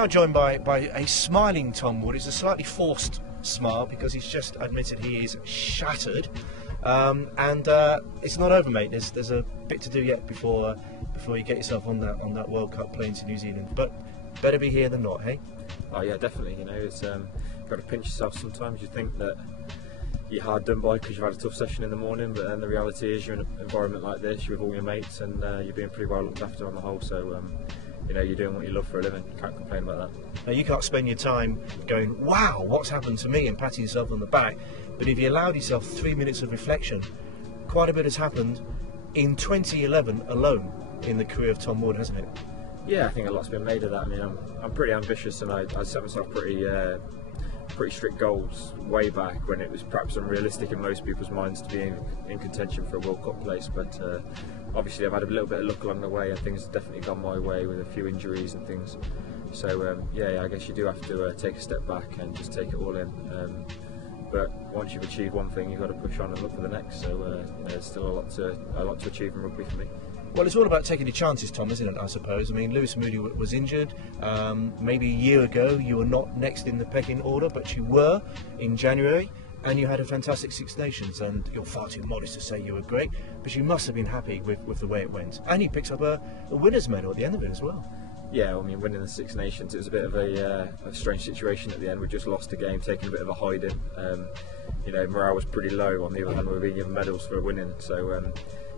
now joined by a smiling Tom Wood. It's a slightly forced smile because he's just admitted he is shattered. And it's not over, mate. There's a bit to do yet before you get yourself on that World Cup plane to New Zealand. But better be here than not, hey? Oh yeah, definitely. You know, it's you've got to pinch yourself sometimes. You think that you're hard done by because you've had a tough session in the morning, but then the reality is you're in an environment like this, you're with all your mates, and you're being pretty well looked after on the whole. So you know, you're doing what you love for a living. You can't complain about that. Now, you can't spend your time going, wow, what's happened to me, and patting yourself on the back. But if you allowed yourself 3 minutes of reflection, quite a bit has happened in 2011 alone in the career of Tom Wood, hasn't it? Yeah, I think a lot's been made of that. I mean, I'm pretty ambitious, and I set myself pretty strict goals way back when it was perhaps unrealistic in most people's minds to be in contention for a World Cup place. But obviously I've had a little bit of luck along the way, and things have definitely gone my way with a few injuries and things. So yeah, I guess you do have to take a step back and just take it all in. But once you've achieved one thing, you've got to push on and look for the next. So there's still a lot to achieve in rugby for me. Well, it's all about taking your chances, Tom, isn't it, I suppose? I mean, Lewis Moody was injured. Maybe a year ago you were not next in the pecking order, but you were in January, and you had a fantastic Six Nations, and you're far too modest to say you were great, but you must have been happy with the way it went. And you picked up a winner's medal at the end of it as well. Yeah, I mean, winning the Six Nations, it was a bit of a strange situation at the end. We just lost a game, taking a bit of a hiding. You know, morale was pretty low. On the other hand, we were being given medals for winning. So,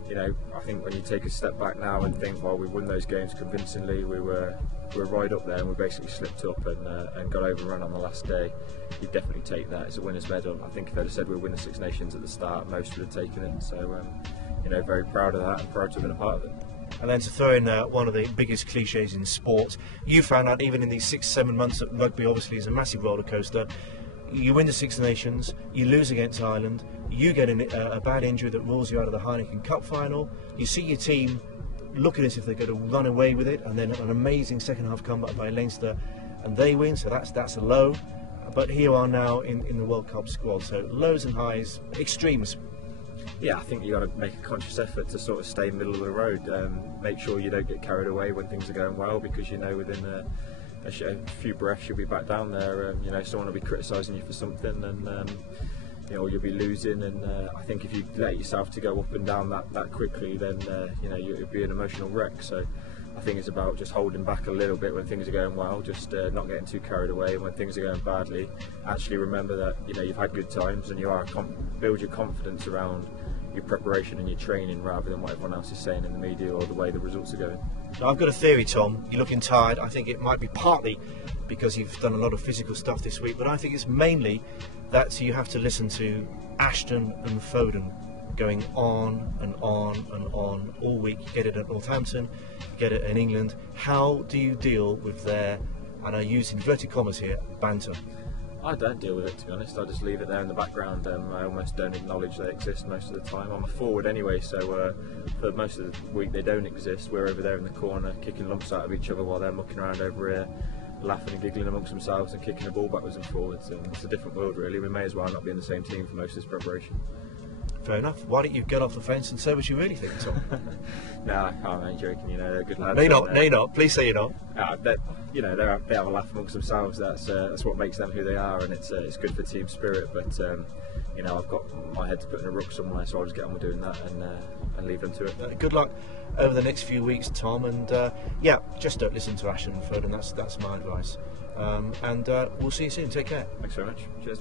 you know, I think when you take a step back now and think, well, we won those games convincingly, we were right up there, and we basically slipped up and got overrun on the last day. You definitely take that as a winner's medal. I think if they'd have said we'll win the Six Nations at the start, most would have taken it. So, you know, very proud of that and proud to have been a part of it. And then to throw in one of the biggest cliches in sport, you found out even in these 6-7 months that rugby obviously is a massive roller coaster. You win the Six Nations, you lose against Ireland, you get a bad injury that rules you out of the Heineken Cup final, you see your team looking as if they're going to run away with it, and then an amazing second half comeback by Leinster, and they win, so that's a low. But here you are now in the World Cup squad, so lows and highs, extremes. Yeah, I think you've got to make a conscious effort to sort of stay middle of the road. Make sure you don't get carried away when things are going well, because you know within a few breaths you'll be back down there. You know, someone will be criticising you for something, and you know, you'll be losing. And I think if you let yourself to go up and down that quickly, then you know, you'll be an emotional wreck. So I think it's about just holding back a little bit when things are going well, just not getting too carried away. And when things are going badly, actually remember that, you know, you've had good times, and you are build your confidence around your preparation and your training rather than what everyone else is saying in the media or the way the results are going. Now, I've got a theory, Tom. You're looking tired. I think it might be partly because you've done a lot of physical stuff this week, but I think it's mainly that you have to listen to Ashton and Foden going on and on and on all week. You get it at Northampton, you get it in England. How do you deal with their, and I use inverted commas here, banter? I don't deal with it, to be honest. I just leave it there in the background. I almost don't acknowledge they exist most of the time. I'm a forward anyway, so for most of the week they don't exist. We're over there in the corner kicking lumps out of each other while they're mucking around over here, laughing and giggling amongst themselves and kicking the ball backwards and forwards. And it's a different world, really. We may as well not be in the same team for most of this preparation. Fair enough. Why don't you get off the fence and say what you really think, Tom? No, I'm joking. You know, they're good lads. No, you're not. Please say you're not. You know, they have a laugh amongst themselves. That's what makes them who they are, and it's good for team spirit. But you know, I've got my head to put in a ruck somewhere, so I'll just get on with doing that and leave them to it. Good luck over the next few weeks, Tom. And yeah, just don't listen to Ashton and Foden. That's my advice. And we'll see you soon. Take care. Thanks very much. Cheers.